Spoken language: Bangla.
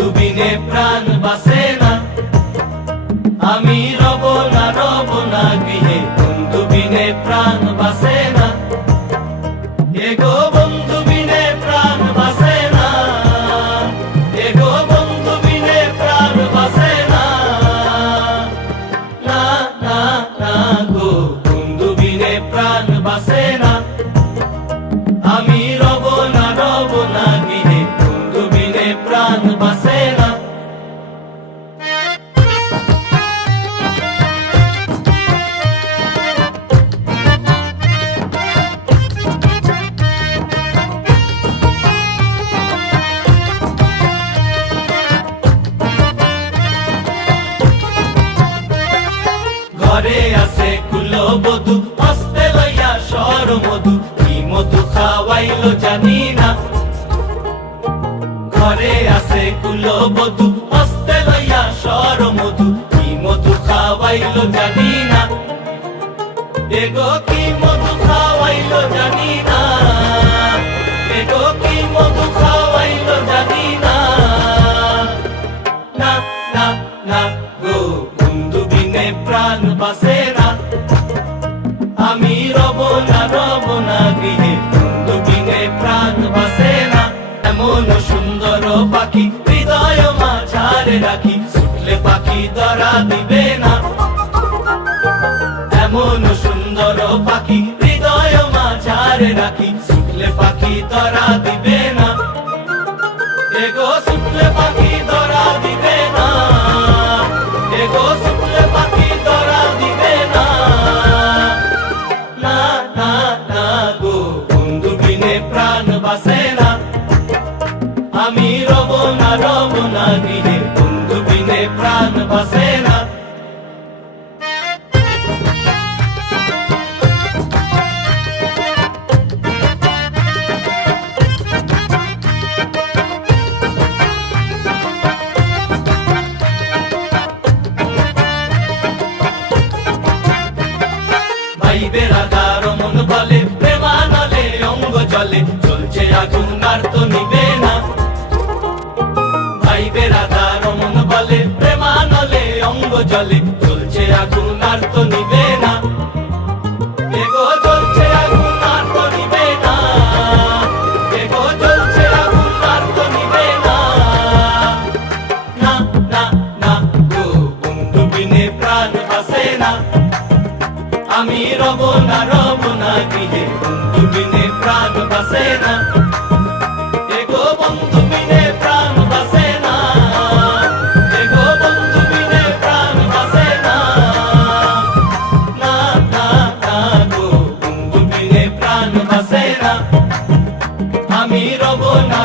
বন্ধু বিনে প্রাণ বাসে না। আমি রব না গৃহে, বন্ধু বিনে প্রাণ বাসে না। এগো বন্ধু বিনে প্রাণ বাসে না, এগো বন্ধু বিনে প্রাণ বাসে না। না না না গো, বন্ধু বিনে প্রাণ বাসে না। আমি রব না গৃহে, বন্ধু বিনে প্রাণ বাসে না। ঘরে আছে কুলবধূ, হস্তে লইয়া সরমধু, কি মধু খাওয়াইলো জানি না। ঘরে আছে কুলবধূ, হস্তে লইয়া সরমধু, কি মধু খাওয়াইলো জানি না। এগো কি মধু খাওয়াইলো জানি না, এগো কি মধু খাওয়াইলো জানি না। না না না গো, বন্ধু বিনে প্রাণ বাসে না। আমি রব না গৃহে, বন্ধু বিনে প্রাণ বাসে না। এমন সুন্দর পাখি হৃদয় মাঝারে রাখি, ছুটলে পাখি ধরা দিবে না। এমন সুন্দর পাখি হৃদয় মাঝারে রাখি, ছুটলে পাখি ধরা দিবে না। এগো ছুটলে পাখি ধরা দিবে না, এগো ছুটলে পাখি ধরা দিবে না। না না না গো, বন্ধু বিনে প্রাণ বাসে না। আমি রব না গৃহে, বন্ধু বিনে প্রাণ বাসে না। ভাই বেড়াদার মন বলে, প্রেমানলে অঙ্গ জলে, চলছে আগুন আর তো নিবে না। ভাই বেড়াদার মন বলে, প্রেমানলে অঙ্গ জলে, চলছে আগুন আর তো নিবে না। এগো চলছে আগুন আর তো নিবে না, এগো চলছে আগুন আর তো নিবে না। না না না গো, বন্ধু বিনে প্রাণ বাসে না। আমি রব না গৃহে, বন্ধু বিনে প্রাণ বাসে না। এগো বন্ধু বিনে প্রাণ বাসে না, এগো বন্ধু বিনে প্রাণ বাসে না। না না না গো, বন্ধু বিনে প্রাণ বাসে না। আমি রব না